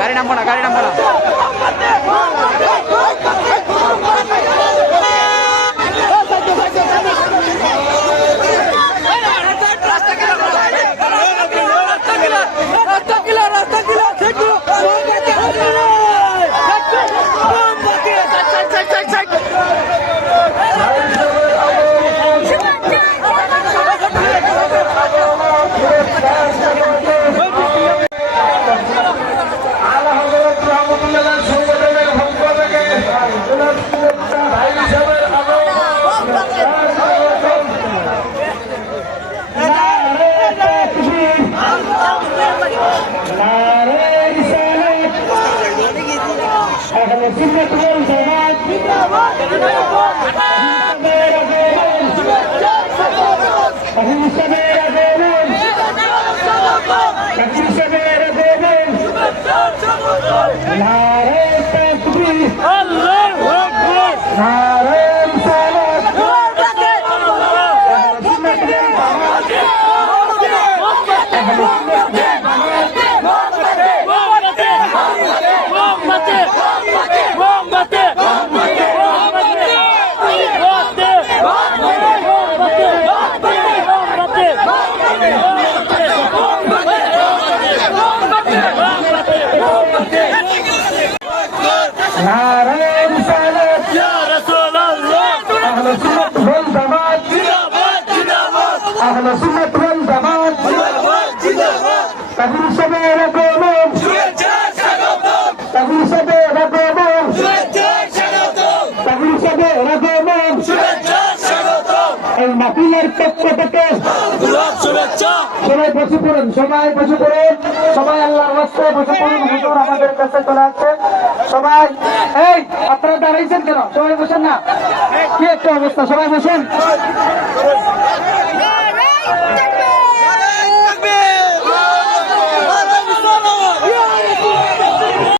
গাড়ি নামবো না, গাড়ি নামবো না। সবাই বসে পড়ুন, সবাই বসে পড়ুন, সবাই আল্লাহর রাস্তায় বসে পড়ুন। হুজুর আমাদের কাছে চলে আসছে। সবাই এই আপনারা দাঁড়াইছেন কেন? সবাই বসেন না, কি একটা অবস্থা, সবাই বসেন।